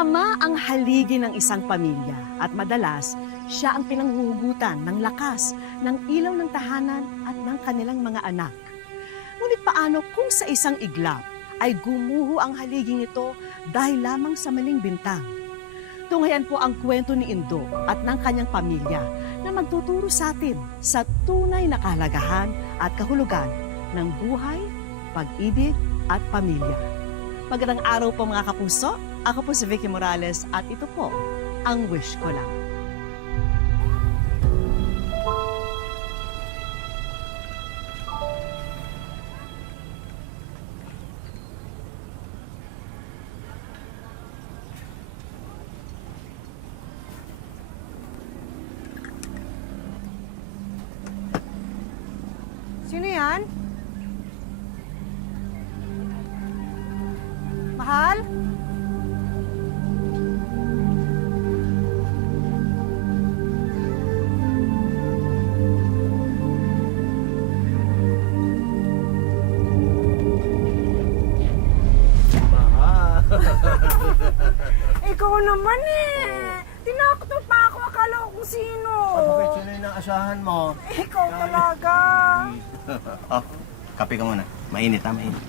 ama ang haligi ng isang pamilya at madalas siya ang pinanghuhugutan ng lakas, ng ilaw ng tahanan at ng kanilang mga anak. Ngunit paano kung sa isang iglap ay gumuho ang haliging ito dahil lamang sa maling bintang? Tunghayan po ang kwento ni Indo at ng kanyang pamilya na magtuturo sa atin sa tunay na kahalagahan at kahulugan ng buhay, pag-ibig at pamilya. Magandang araw po mga kapuso. Ako po si Vicky Morales at ito po ang Wish Ko Lang. Sino yan? Mahal? Ikaw naman eh! Tinakot mo pa ako, akala ko kung sino. Bakit sino yung naasahan mo? Ikaw talaga. Oh, kape ka muna. Mainit ha, mainit.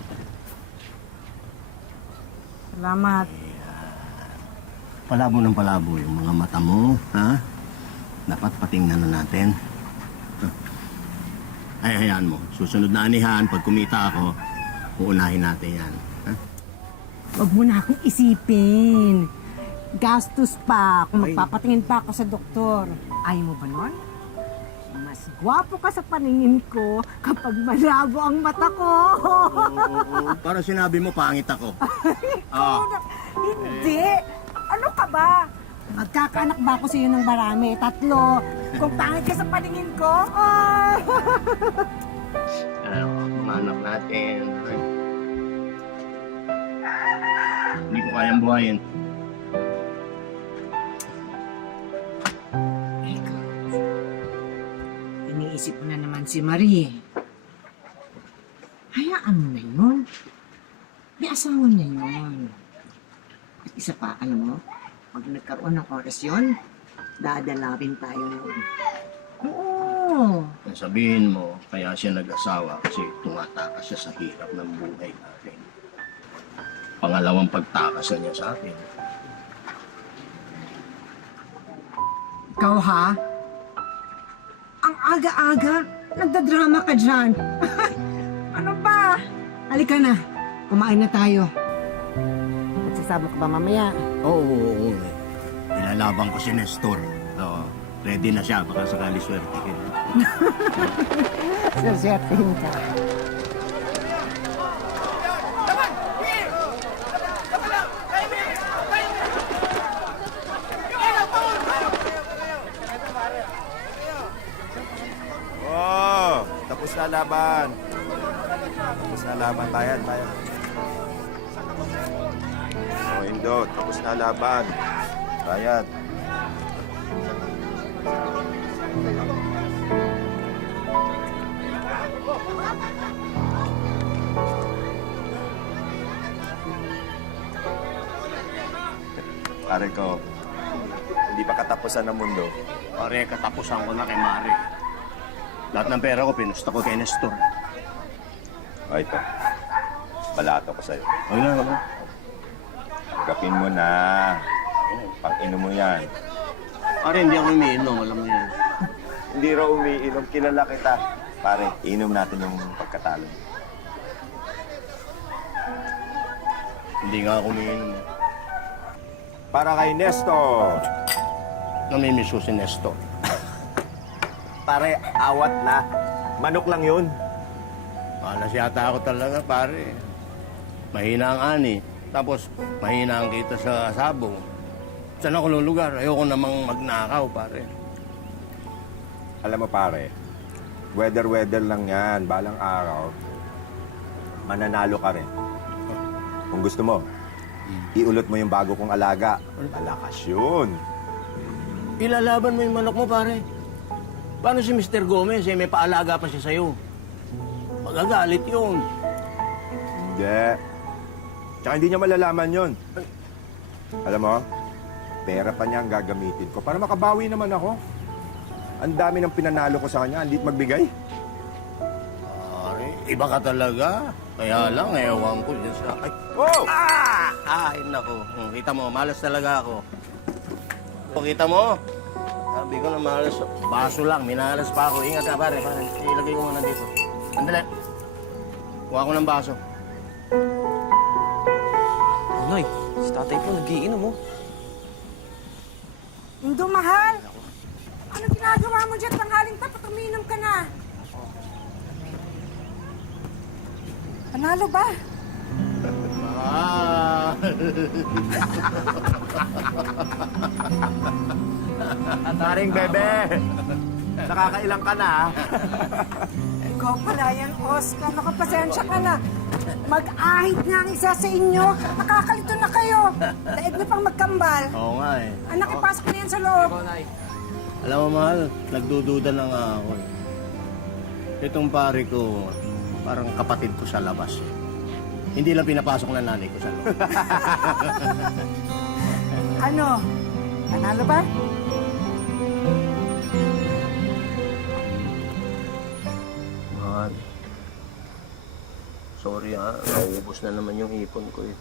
Salamat. Palabo ng palabo yung mga mata mo, ha? Dapat patingnan na natin. Ay, hayaan mo. Susunod na anihan, pag kumita ako, uunahin natin yan. Ha? Huwag mo na akong isipin. Gastos pa kung Ay. magpapatingin pa ako sa doktor. Ayaw mo ba nun? Mas gwapo ka sa paningin ko kapag malabo ang mata ko. Oo, para sinabi mo, pangit ako. Ah. Hindi! Ano ka ba? Magkakaanak ba ako sa iyo ng marami? 3. Kung pangit ka sa paningin ko, Mga anak natin. Hindi ko kayang buhayin. Iniisip mo na naman si Marie. Hayaan mo na yun. May asawa na yun. At isa pa, alam mo, pag nagkaroon ng oras yun, dadalawin tayo nun. Oo. Sabihin mo, kaya siya nag-asawa kasi tumatakas siya sa hirap ng buhay natin. Pangalawang pagtakas na niya sa akin. Ikaw ha? Ang aga-aga, nagdadrama ka dyan. Ano ba? Halika na, kumain na tayo. Magsasama ka ba mamaya? Oo. Ilalaban ko si Nestor. Oo. Ready na siya, baka sakali swerte ka. Saswertehin ka. Oh, tapos na laban. Tapos na laban, tayo. Oh, Indo, tapos na laban. Bayad. Pare ko, hindi pa katapusan ng mundo. Pare, katapusan ko na kay Mari. Lahat ng pera ko, pinusta ko kay Nestor. O ito, balato ko sa'yo. Huwag na. Gapin mo na. Pang-inom mo yan. Pare, hindi ako umiinom, alam mo yan. Hindi raw umiinom, kilala kita. Pare, inom natin yung pagkatalo. Hindi nga ako umiinom. Para kay Nestor. Namimiss ko si Nestor. Pare, awat na. Manok lang yun. Malas yata ako talaga, pare. Mahina ang ani. Tapos, mahina ang kita sa sabong. Saan ako lulugar? Ayoko namang magnakaw, pare. Alam mo pare, weather lang yan. Balang araw, mananalo ka rin. Kung gusto mo, iulot mo yung bago kong alaga. Malakas yun. Ilalaban mo yung manok mo, pare. Paano si Mr. Gomez? May paalaga pa siya sa'yo. Magagalit yun. Hindi. Tsaka hindi niya malalaman yun. Alam mo, pera pa niya ang gagamitin ko para makabawi naman ako. Ang dami ng pinanalo ko sa kanya, hindi magbigay. Pare, iba ka talaga. Kaya lang, ewan ko dyan sa... Ay, Oh! Ay, nako. Kita mo, malas talaga ako. Kita mo? Sabi ko na malas. Baso lang, minalas pa ako. Ingat ka, pare. Ilagay ko muna dito. Andali. Kuha ko ng baso. Nay, si tatay po nagiinom mo. Indo, mahal! Ano ginagawa mo dyan? Tanghaling tapat, uminom ka na. Panalo ba? Ah! Taring bebe! Nakakailang ka na, ha? Ikaw pala yan, Oscar. Nakapasensya ka na. Mag-ahit nga ang isa sa inyo. Nakakalito na kayo. Daig na pang magkambal. Oo nga eh. Anak, ipasok na yan sa loob. Alam mo, mahal, nagdududa na nga ako eh. Itong pare ko, parang kapatid ko sa labas eh. Hindi lang pinapasok ng nanay ko sa loob. Ano? Panalo ba? Mahal. Sorry ha, naubos na naman yung ipon ko eh.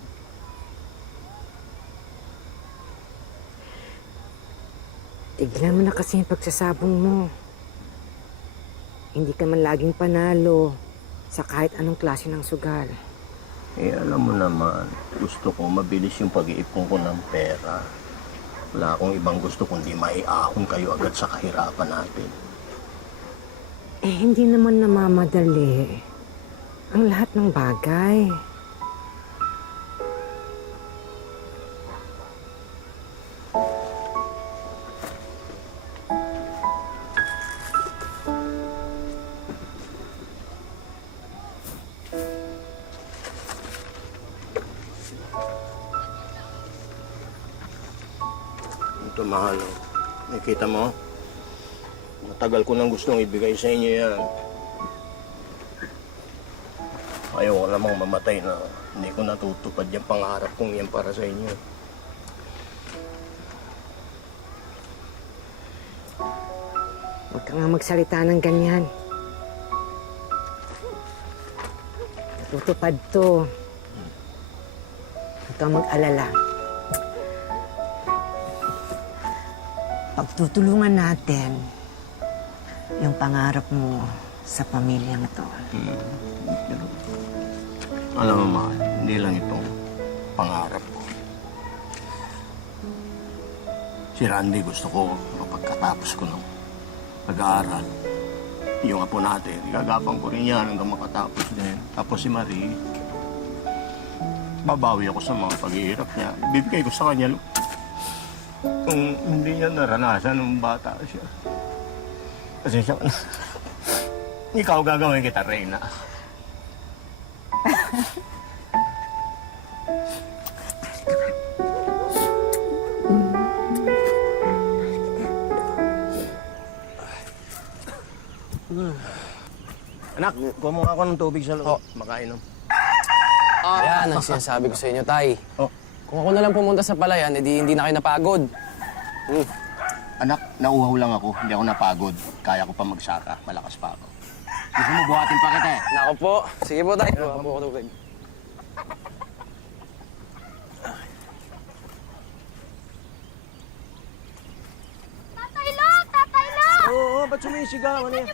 Tignan mo na kasi yung pagsasabong mo. Hindi ka man laging panalo sa kahit anong klase ng sugal. Eh, alam mo naman, gusto ko mabilis yung pag-iipon ko ng pera. Wala akong ibang gusto kundi maiahon kayo agad sa kahirapan natin. Eh, hindi naman namamadali ang lahat ng bagay. Ito, mahal. Oh. Nakita mo? Matagal ko nang gustong ibigay sa inyo yan. Ayaw ko namang mamatay na hindi ko natutupad yung pangarap kong yan para sa inyo. Huwag ka nga magsalita ng ganyan. Tutupad to. Huwag kang mag-alala. Pagtutulungan natin yung pangarap mo sa pamilyang to. Pero, alam mo, mahal, hindi lang itong pangarap ko. Si Randy gusto ko pagkatapos ko ng pag-aaral. Yung apo natin, igagapang ko rin yan hanggang makatapos din. Tapos si Marie, babawi ako sa mga paghihirap niya. Bibigay ko sa kanya kung hindi niya naranasan nung bata siya. Kasi siya, ikaw gagawin kita, Reyna. Anak, kuha mo ako ng tubig sa loob. Makainom. Yan ang sinasabi ko sa inyo, tay. Oh. Kung ako na lang pumunta sa palayan, edi hindi na kayo napagod. Anak, nauhaw lang ako. Hindi ako napagod. Kaya ko pa magsaka. Malakas pa ako. Gusto mo buhatin pa kita eh. Nako po. Sige po, tay. Kuha po ako tubig. Tatay Lo! Tatay Lo! Oo, ba't sumisigaw? Ano yan?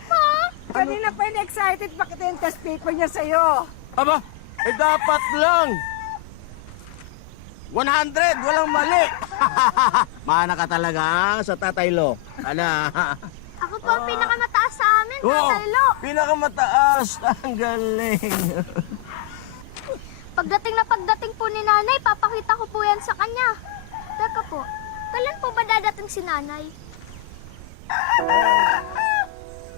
Kanina pa yun excited bakit yung test paper niya sa'yo. Aba, eh dapat lang. 100, walang mali. Mana ka talaga sa Tatay Lo. Ala. Ako po ang pinakamataas sa amin, Tatay Lo. Pinakamataas. Ang galing. Pagdating po ni Nanay, papakita ko po yan sa kanya. Teka po, kailan po ba dadating si Nanay?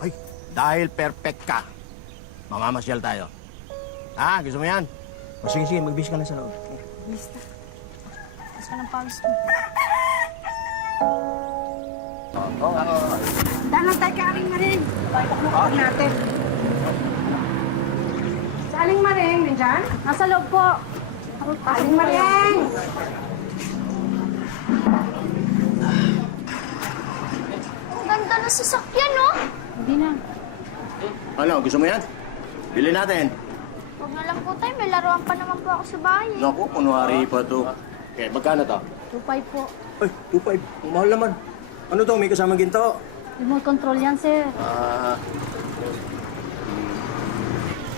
Ay, dahil perfect ka, mamamasyal tayo. Ah, gusto mo yan? O sige, sige, magbis ka na sa loob. Lista. Tapos ka ng pawis mo. Dalang tayo kay Aling Maring. Paklukan natin. Si Aling Maring, nandyan? Nasa loob po. Aling Maring! mga sasakyan, no? Hindi na. Ano, gusto mo yan? Bili natin. Huwag na lang po tayo, may laruan pa naman po ako sa bahay. Naku, kunwari pa to. Okay, magkano to? 2.5 po. Ay, 2.5. Ang mahal naman. Ano to? May kasamang ginto? Remote control yan, sir. Ah,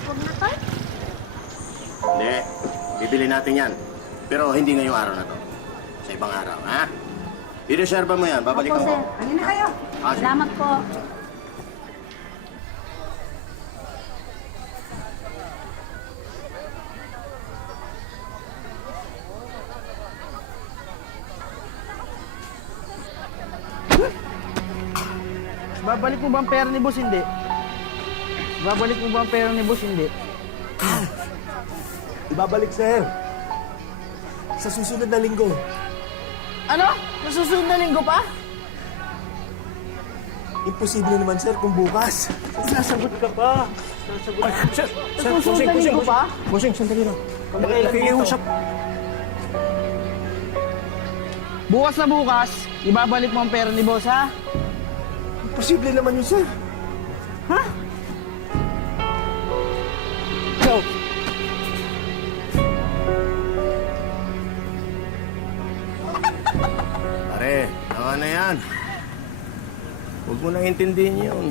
Huwag na tayo. hindi. Bibili natin yan. Pero hindi ngayong araw na to. Sa ibang araw, ha? I-reserve mo yan. Babalikan Opo, ko. sir. Ayun na kayo. Ah, sige. Salamat po. Babalik mo ba ang pera ni boss? Hindi. Babalik mo ba ang pera ni boss? Hindi. Ibabalik, sir. Sa susunod na linggo. Ano? Nasusunod na linggo pa? Imposible naman, sir, kung bukas. Sasagot ka pa. Sasagot ka. Sir, Nasusunod na linggo pa? Busing, sandali lang. Nakikiusap. Bukas na bukas, ibabalik mo ang pera ni boss, ha? Imposible naman yun, sir. Ha? Go. Pare, tama na yan. Huwag mo nang intindihin yun.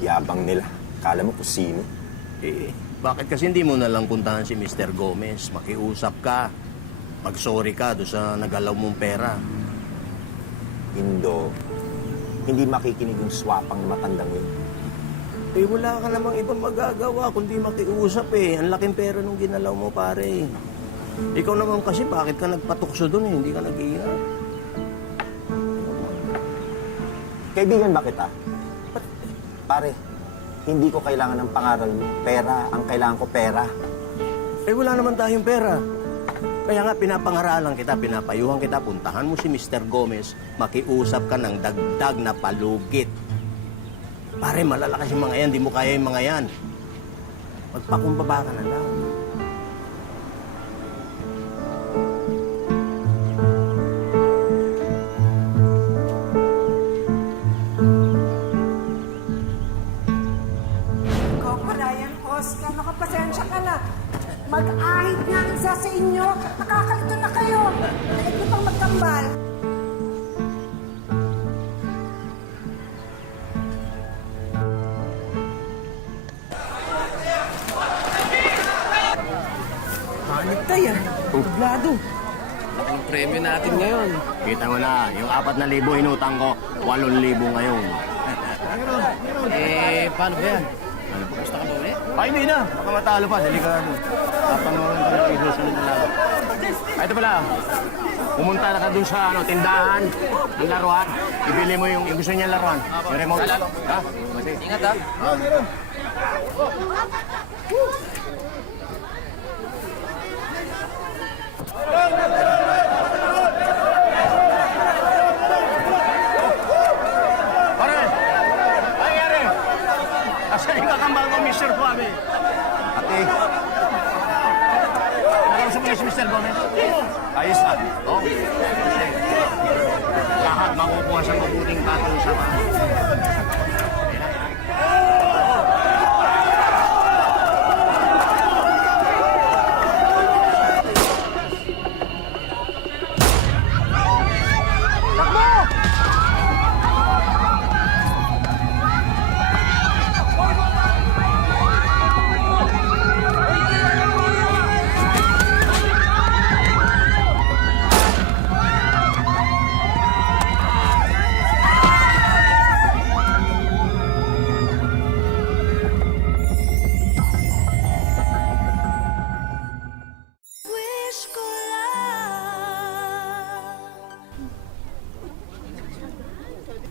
Yabang nila. Kala mo kung sino. Eh, bakit kasi hindi mo na lang puntahan si Mr. Gomez? Makiusap ka. Mag-sorry ka doon sa nagalaw mong pera. Indo, hindi makikinig yung swapang na matandang yun. Eh, wala ka namang ibang magagawa kundi makiusap eh. Ang laking pera nung ginalaw mo, pare. Ikaw naman kasi, bakit ka nagpatukso doon eh? Hindi ka nag-iingat. Kaibigan ba kita? Pare, hindi ko kailangan ng pangaral mo. Pera, ang kailangan ko pera. Eh, wala naman tayong pera. Kaya nga, pinapangaralan kita, pinapayuhan kita, puntahan mo si Mr. Gomez, makiusap ka ng dagdag na palugit. Pare, malalakas yung mga yan, di mo kaya yung mga yan. Magpakumbaba ka na lang. Ikaw pala yan, Oscar. Nakapasensya ka na. Mag-ahit nga ang isa sa inyo. Nakakalito na kayo. Daig niyo pang magkambal. Hanip tayo. Tublado. Ang premyo natin ngayon. Kita mo na, yung 4,000 inutang ko, 8,000 ngayon. Paano ba yan? Ano po, gusto ka ba ulit? Ay, hindi na. Baka matalo pa. Delikado. Tatanungan ka na isusunod na lang. Ay, ito pala. Pumunta na ka dun sa tindahan ng laruan. Ibili mo yung gusto niya laruan. Yung remote. Ha? Ingat ha. Pare! Ay, Ere! Asa yung kakambal ko, Mr. Suave? Ate, Nakausap mo si Mr. Gomez? ayos na. Oo. Lahat makukuha sa mabuting patong sa mga.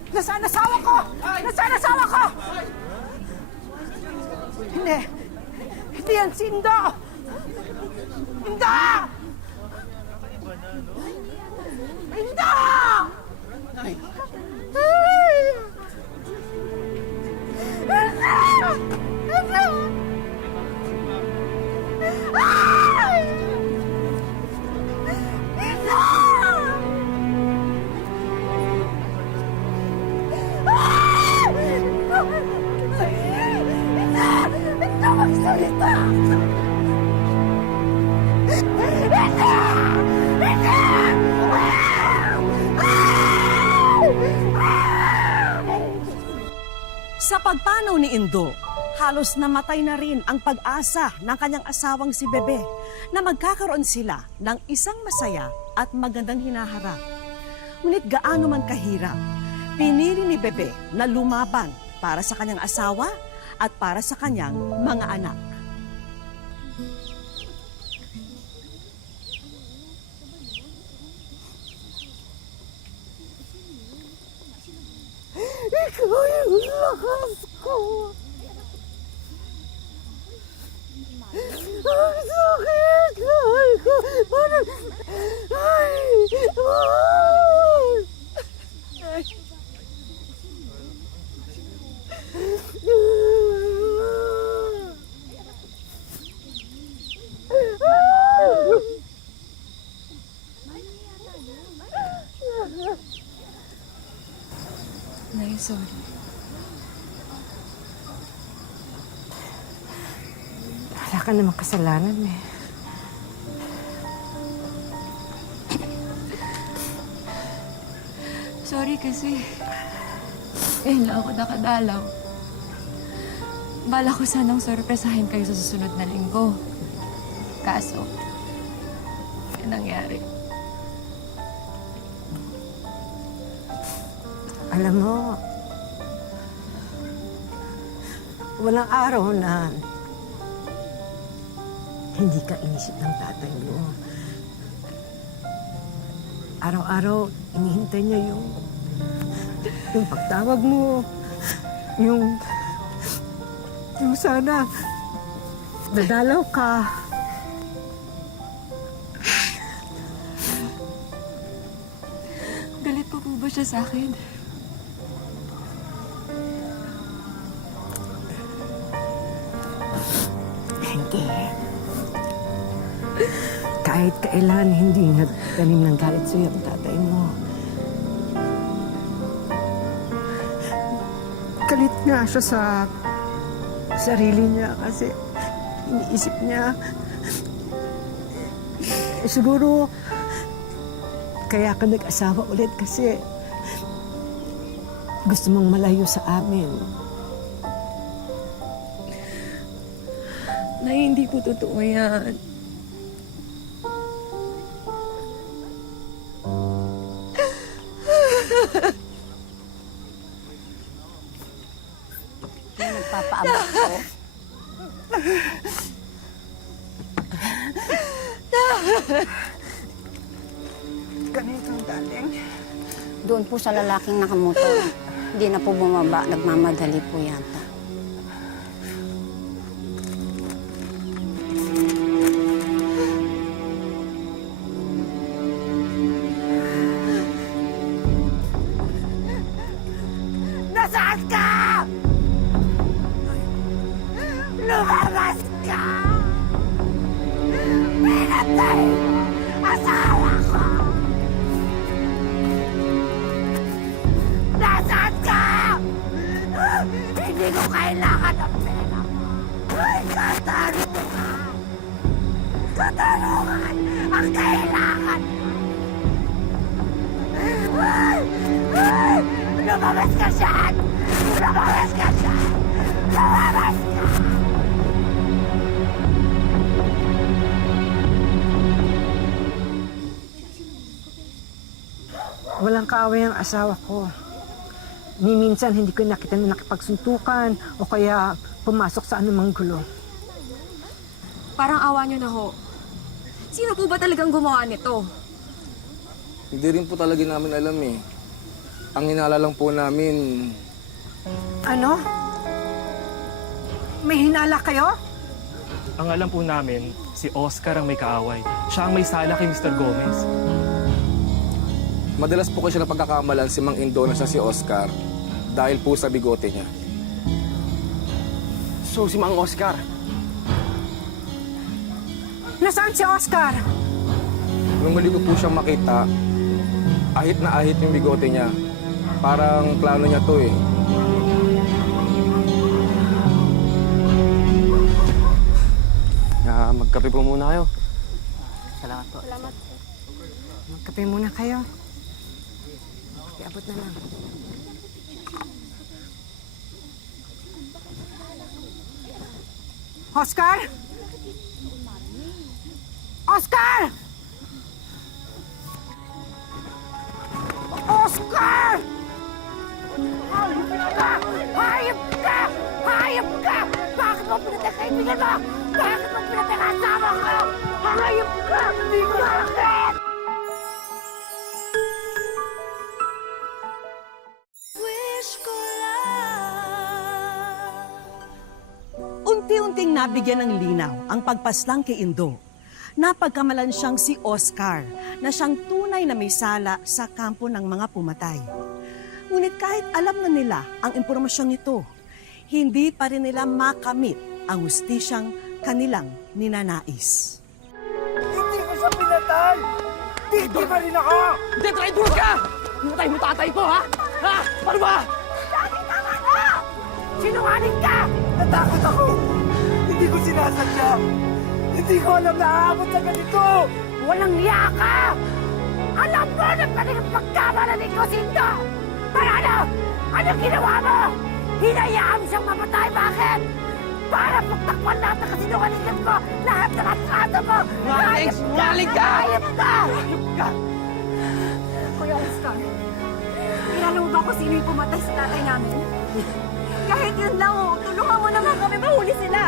Nasaan asawa ko? Nasaan asawa ko? Hindi. Hindi yan si Indo. Indo! Indo! dito! Sa pagpanaw ni Indo, halos namatay na rin ang pag-asa ng kanyang asawang si Bebe na magkakaroon sila ng isang masaya at magandang hinaharap. Ngunit gaano man kahirap, pinili ni Bebe na lumaban para sa kanyang asawa at para sa kanyang mga anak. Ikaw yung lakas ko! Ang sakit! Mahal ko! Parang... Ay! Ay! Nay, sorry. Wala ka namang kasalanan eh. Sorry kasi ngayon lang ako nakadalaw. Bala ko sanang sorpresahin kayo sa susunod na linggo. Kaso, yan nangyari. Alam mo, walang araw na hindi ka inisip ng tatay mo. Araw-araw, inihintay niya yung pagtawag mo, yung sana dadalaw ka. Galit pa po ba siya sa akin? Hindi. Kahit kailan hindi nagtanim ng galit sa'yo ang tatay mo. Galit nga siya sa sarili niya kasi iniisip niya siguro kaya ka nag-asawa ulit kasi gusto mong malayo sa amin. Nay, hindi po totoo yan. Nagpapaabot ko. Ganito, darling. Doon po sa lalaking nakamotor, hindi na po bumaba, nagmamadali po yata. Nasaan ka? Lumabas ka! Pinatay asawa ko! Nasaan ka? Hindi ko kailangan ng pera mo. Ay, katarungan! Katarungan ang kailangan mo! Ay! Ay! Lumabas ka dyan! Lumabas ka dyan! Lumabas ka! Walang kaaway ang asawa ko. Ni minsan hindi ko nakita na nakipagsuntukan o kaya pumasok sa anumang gulo. Parang awa niyo na ho. Sino po ba talagang gumawa nito? Hindi rin po talaga namin alam eh. Ang hinala lang po namin, Ano? May hinala kayo? Ang alam po namin, si Oscar ang may kaaway. Siya ang may sala kay Mr. Gomez. madalas po ko siya napagkakamalan si Mang Indo na siya si Oscar dahil po sa bigote niya. So, si Mang Oscar. Nasaan si Oscar? Nung muli ko po siyang makita, ahit na ahit yung bigote niya. Parang plano niya to eh. magkape po muna kayo. Salamat po. Salamat. Magkape muna kayo. Iabot na lang. Oscar! Oscar! Oscar! Hayop ka! Hayop ka! Hayop ka! Bakit mo pinatay kaibigan mo? Bakit mo pinatay kasama ko? Hayop ka! Hindi ko bakit! Unti-unting nabigyan ng linaw ang pagpaslang kay Indo. Napagkamalan siyang si Oscar na siyang tunay na may sala sa kampo ng mga pumatay. Ngunit kahit alam na nila ang impormasyong ito, hindi pa rin nila makamit ang hustisyang kanilang ninanais. Hindi ko siya pinatay! Hindi pa rin ako! Hindi, traitor ka! Pinatay mo tatay ko, ha? Ha? Paano ba? Dati tama na! Sinungaling ka! Natakot ako! Hindi ko sinasadya! Hindi ko alam na aabot sa ganito! Walang niya ka! Alam mo na talagang pagkamalanin ko, Sindo! Para ano? Anong ginawa mo? Hinayaan siyang mamatay, bakit? Para pagtakpan lahat ng kasinungalingan mo, lahat ng atraso mo! Sinungaling ka! Hayop ka! Hayop ka! Kuya Oscar, kilala mo ba kung sino yung pumatay sa tatay namin? Kahit yun lang, tulungan mo naman kami mahuli sila!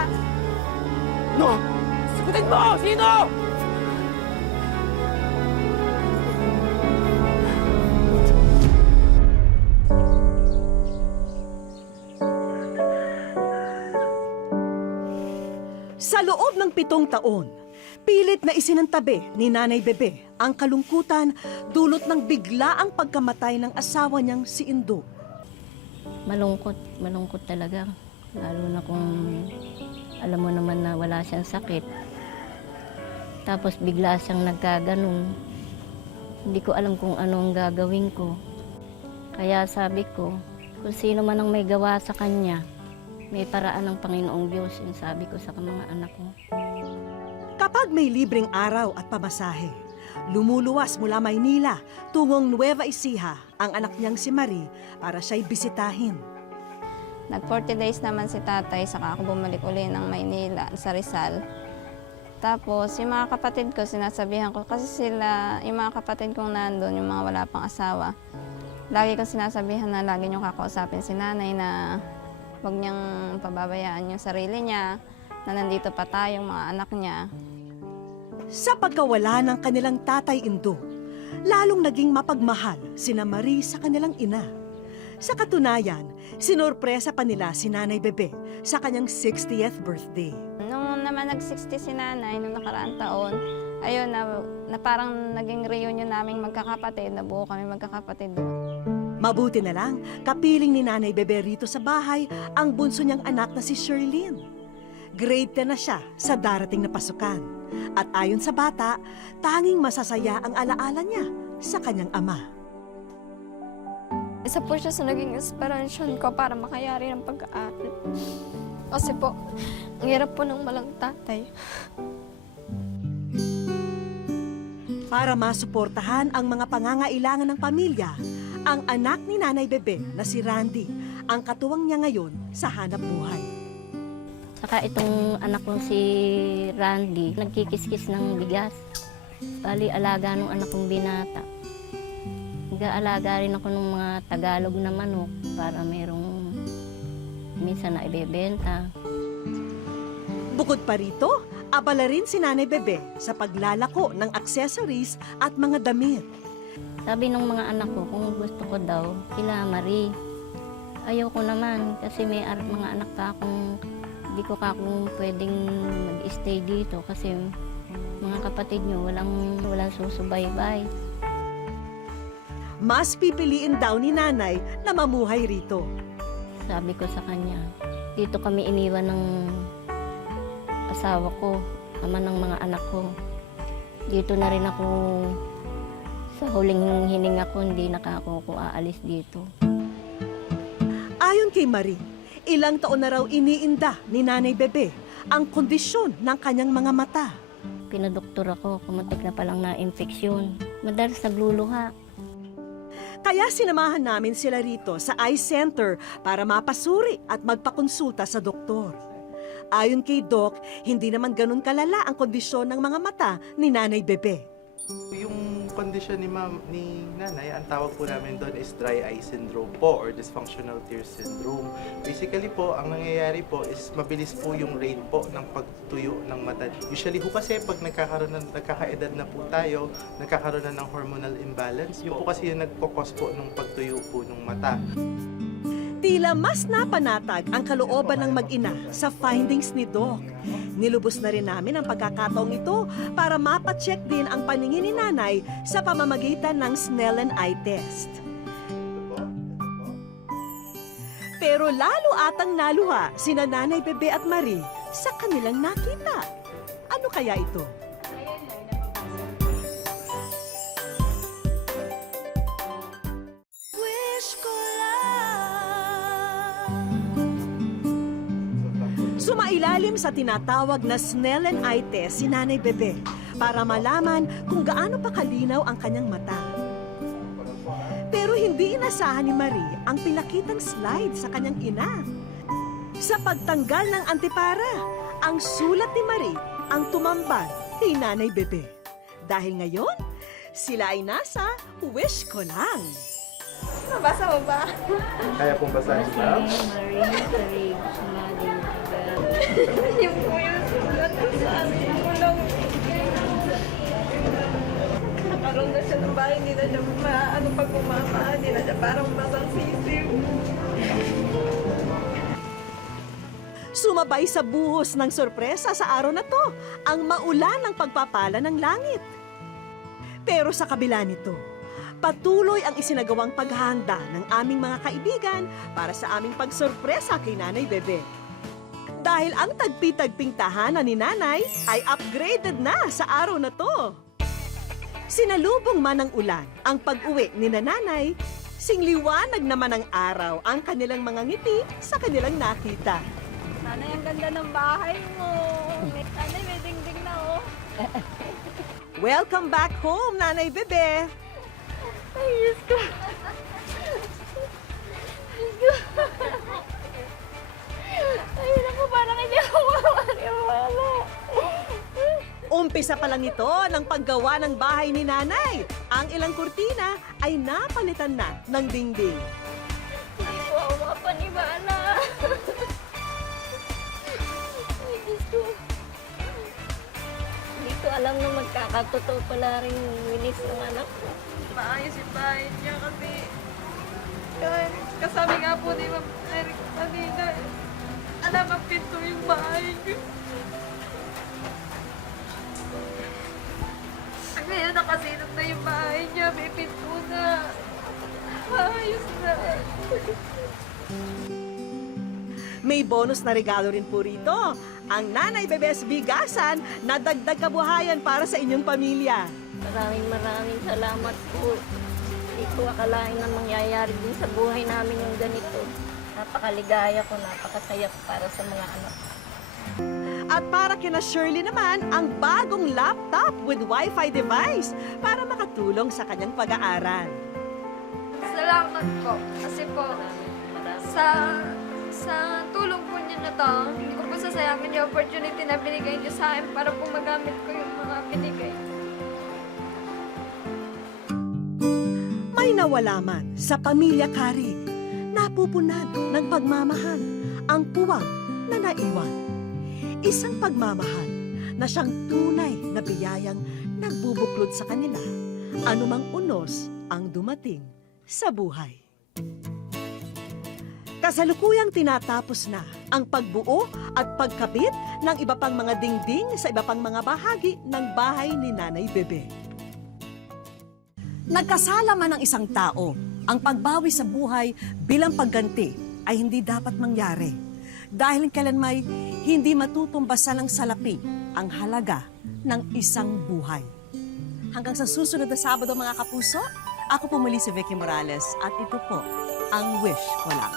No! Sagutin mo! Sino? Sa loob ng 7 taon, pilit na isinantabi ni Nanay Bebe ang kalungkutan dulot ng biglaang pagkamatay ng asawa niyang si Indo. Malungkot talaga. Lalo na kung alam mo naman na wala siyang sakit. Tapos bigla siyang nagkaganon. Hindi ko alam kung anong gagawin ko. Kaya sabi ko, kung sino man ang may gawa sa kanya, may paraan ng Panginoong Diyos, yung sabi ko sa mga anak ko. Kapag may libreng araw at pamasahe, lumuluwas mula Maynila tungong Nueva Ecija ang anak niyang si Marie para siya'y bisitahin. Nag 40 days naman si tatay, saka ako bumalik uli ng Maynila sa Rizal. Tapos yung mga kapatid ko, sinasabihan ko, kasi sila, yung mga kapatid kong nandun, yung mga wala pang asawa, lagi kong sinasabihan na lagi niyong kakausapin si nanay na huwag niyang pababayaan yung sarili niya, na nandito pa tayong mga anak niya. Sa pagkawala ng kanilang tatay Indo, lalong naging mapagmahal sina Marie sa kanilang ina. Sa katunayan, sinorpresa pa nila si Nanay Bebe sa kanyang 60th birthday. Nung naman nag-60 si nanay, nung nakaraang taon, ayun, na parang naging reunion naming magkakapatid, nabuo kami magkakapatid doon. Mabuti na lang, kapiling ni Nanay Bebe rito sa bahay ang bunso niyang anak na si Sherlyn. Grade 10 na siya sa darating na pasukan. At ayon sa bata, tanging masasaya ang alaala niya sa kanyang ama. Isa po siya sa naging inspirasyon ko para makayari ng pag-aaral. Kasi po, ang hirap po ng walang tatay. Para masuportahan ang mga pangangailangan ng pamilya, ang anak ni Nanay Bebe na si Randy ang katuwang niya ngayon sa hanap buhay. Saka itong anak kong si Randy, nagkikiskis ng bigas. Bali, alaga nung anak kong binata. Nag-aalaga rin ako ng mga Tagalog na manok para mayroong minsan na ibebenta. Bukod pa rito, abala rin si Nanay Bebe sa paglalako ng accessories at mga damit. Sabi ng mga anak ko, kung gusto ko daw, sila Marie. Ayaw ko naman kasi may mga anak pa akong, hindi ko ka kung pwedeng mag-stay dito kasi mga kapatid nyo walang susubaybay. Mas pipiliin daw ni Nanay na mamuhay rito. Sabi ko sa kanya, dito kami iniwan ng asawa ko, ama ng mga anak ko. Dito na rin ako, sa huling hininga ko, hindi na ako aalis dito. Ayon kay Marie, ilang taon na raw iniinda ni Nanay Bebe ang kondisyon ng kanyang mga mata. Pinadoktor ako, kumuntik na palang na infeksyon. Madalas nagluluha. Kaya sinamahan namin sila rito sa eye center para mapasuri at magpakonsulta sa doktor. Ayon kay Doc, hindi naman ganun kalala ang kondisyon ng mga mata ni Nanay Bebe. Yung kondisyon ni nanay, ang tawag po namin doon is dry eye syndrome po or dysfunctional tear syndrome. Basically po, ang nangyayari po is mabilis po yung rate po ng pagtuyo ng mata. Usually po kasi pag nagkakaedad na po tayo, nagkakaroon na ng hormonal imbalance. Yun po kasi yung nagkukos po ng pagtuyo po ng mata. Tila mas napanatag ang kalooban ng mag-ina sa findings ni Doc. Nilubos na rin namin ang pagkakataong ito para mapacheck din ang paningin ni Nanay sa pamamagitan ng Snellen eye test. Pero lalo atang naluha sina Nanay Bebe at Marie sa kanilang nakita. Ano kaya ito? Sumailalim sa tinatawag na Snellen eye test si Nanay Bebe para malaman kung gaano pa kalinaw ang kanyang mata. Pero hindi inasahan ni Marie ang pinakitang slide sa kanyang ina. Sa pagtanggal ng antipara, ang sulat ni Marie ang tumambad kay Nanay Bebe. Dahil ngayon, sila ay nasa wish ko lang. Nabasa mo ba? Kaya pong basahin ba? Yung po yung sulat ko sa amin ko lang. Nakaroon na siya ng bahay, hindi na siya pag bumaba, hindi na siya parang basang sisiw. Sumabay sa buhos ng sorpresa sa araw na to ang maulan ng pagpapala ng langit. Pero sa kabila nito, patuloy ang isinagawang paghahanda ng aming mga kaibigan para sa aming pagsorpresa kay Nanay Bebe. Dahil ang tagpi-tagping tahanan ni Nanay ay upgraded na sa araw na to. Sinalubong man ng ulan ang pag-uwi ni Nanay, singliwanag naman ng araw ang kanilang mga ngiti sa kanilang nakita. Nanay, ang ganda ng bahay mo. Nanay, may dingding na oh. Welcome back home, Nanay Bebe! Ay, Diyos ko. Ay, naku, parang hindi ako mawala. Umpisa pa lang ito ng paggawa ng bahay ni Nanay. Ang ilang kurtina ay napalitan na ng dingding. Hindi po ako makapaniwala. Ay, Diyos ko. Hindi ko alam na magkakatotoo pala rin yung winis ng anak ko. Maayos yung bahay niya kasi kasabi nga po ni Ma'am Eric kanina, alam ang pinto yung bahay niyo. Ngayon nakasilog na yung bahay niya, may pinto na. Maayos na. May bonus na regalo rin po rito, ang Nanay Bebe's Bigasan na dagdag kabuhayan para sa inyong pamilya. Maraming salamat po. Hindi ko akalain na mangyayari din sa buhay namin yung ganito. Napakaligaya ko, napakasaya ko para sa mga anak. At para kina Shirley naman, ang bagong laptop with Wi-Fi device para makatulong sa kanyang pag-aaral. Salamat po. Kasi po, sa tulong po niyo na to, hindi ko po sasayangin yung opportunity na binigay niyo sa akin para po magamit ko yung mga binigay. May nawala man sa pamilya Karig, napupunan ng pagmamahal ang puwang na naiwan. Isang pagmamahal na siyang tunay na biyayang nagbubuklod sa kanila, anumang unos ang dumating sa buhay. Kasalukuyang tinatapos na ang pagbuo at pagkabit ng iba pang mga dingding sa iba pang mga bahagi ng bahay ni Nanay Bebe. Nagkasala man ang isang tao, ang pagbawi sa buhay bilang pagganti ay hindi dapat mangyari. Dahil kailanmay hindi matutumbasan ng salapi ang halaga ng isang buhay. Hanggang sa susunod na Sabado mga kapuso, ako po muli si Vicky Morales at ito po ang Wish Ko Lang.